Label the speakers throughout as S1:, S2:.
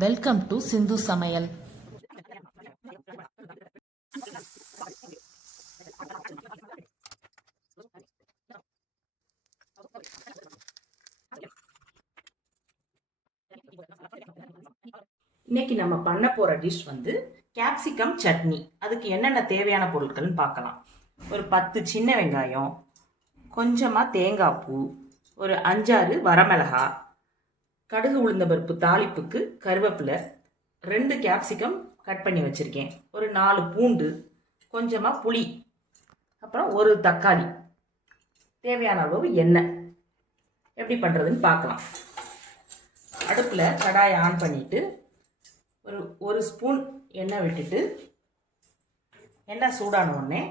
S1: Welcome to சிந்து சமையல்
S2: இன்னைக்கு நம்ம பண்ண போற டிஷ் வந்து கேப்சிகம் சட்னி. அதுக்கு என்னென்ன தேவையான பொருட்கள்னு பார்க்கலாம். ஒரு பத்து சின்ன வெங்காயம் கொஞ்சமாக தேங்காய் பூ ஒரு அஞ்சாறு வரமிளகா கடுகு உளுந்த பருப்பு தாளிப்புக்கு கருவேப்பிலை ரெண்டு கேப்சிகம் கட் பண்ணி வச்சுருக்கேன். ஒரு நாலு பூண்டு கொஞ்சமாக புளி அப்புறம் ஒரு தக்காளி. தேவையான அளவு எண்ணெய். எப்படி பண்ணுறதுன்னு பார்க்கலாம். அடுப்பில் கடாயை ஆன் பண்ணிவிட்டு ஒரு ஒரு ஸ்பூன் எண்ணெய் விட்டுட்டு எண்ணெய் சூடான உடனே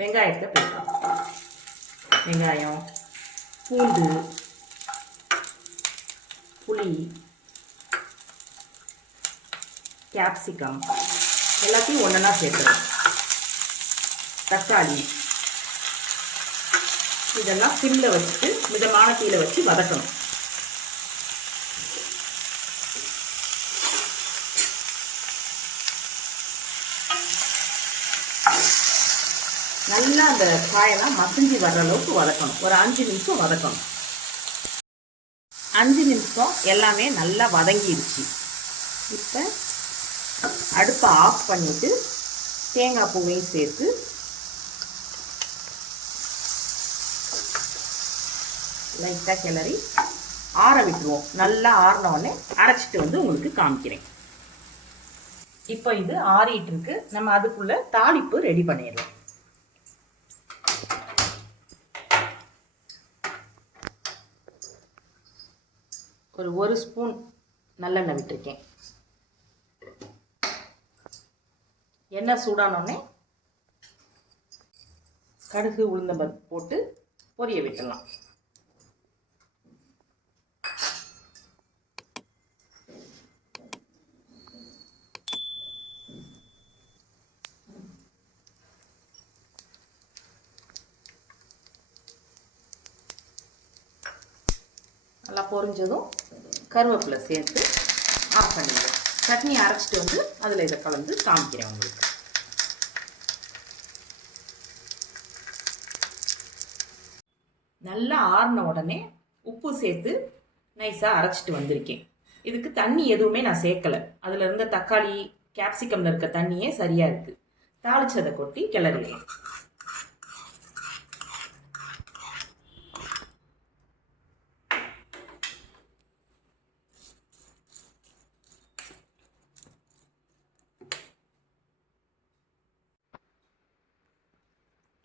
S2: வெங்காயத்தை போடலாம் வெங்காயம் பூண்டு புளி கேப்சிகம் எல்லாத்தையும் ஒன்றா சேர்த்துறோம் தக்காளி இதெல்லாம் சிம்மில் வச்சுட்டு மிதமான தீயில வச்சு வதக்கணும். நல்லா அந்த காயெல்லாம் மசிஞ்சு வர்ற அளவுக்கு வதக்கணும். ஒரு அஞ்சு நிமிஷம் வதக்கணும். அஞ்சு நிமிஷம் எல்லாமே நல்லா வதங்கிடுச்சு இப்போ அடுப்பை ஆஃப் பண்ணிவிட்டு தேங்காய் பூவையும் சேர்த்து லைட்டாக கிளறி ஆற விட்டுருவோம். நல்லா ஆறினோடனே அரைச்சிட்டு வந்து உங்களுக்கு காமிக்கிறேன். இப்போ இது ஆறிட்டு இருக்கு. நம்ம அதுக்குள்ளே தாளிப்பு ரெடி பண்ணிடலாம். ஒரு ஒரு ஸ்பூன் நல்லெண்ணெய் விட்டுருக்கேன். எண்ணெய் சூடானோடனே கடுகு உளுந்தம்பருப்பு போட்டு பொரிய விட்டுடலாம். நல்லா பொரிஞ்சதும் கருவேப்பிலை சேர்த்து ஆஃப் பண்ணிடுவோம் சட்னி அரைச்சிட்டு வந்து அதில் இதை கலந்து காமிக்கிறேன் உங்களுக்கு. நல்லா ஆறின உடனே உப்பு சேர்த்து நைஸாக அரைச்சிட்டு வந்திருக்கேன். இதுக்கு தண்ணி எதுவுமே நான் சேர்க்கலை. அதில் இருந்த தக்காளி கேப்சிகம்ல இருக்க தண்ணியே சரியாக இருக்குது தாளிச்சதை கொட்டி கிளறிடலாம்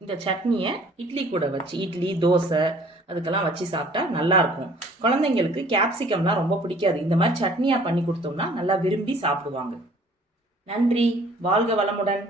S2: இந்த சட்னியை இட்லி கூட வச்சு இட்லி தோசை அதுக்கெல்லாம் வச்சு சாப்பிட்டா நல்லாயிருக்கும். குழந்தைங்களுக்கு கேப்சிகம்லாம் ரொம்ப பிடிக்காது. இந்த மாதிரி சட்னியாக பண்ணி கொடுத்தோம்னா நல்லா விரும்பி சாப்பிடுவாங்க. நன்றி. வாழ்க வளமுடன்.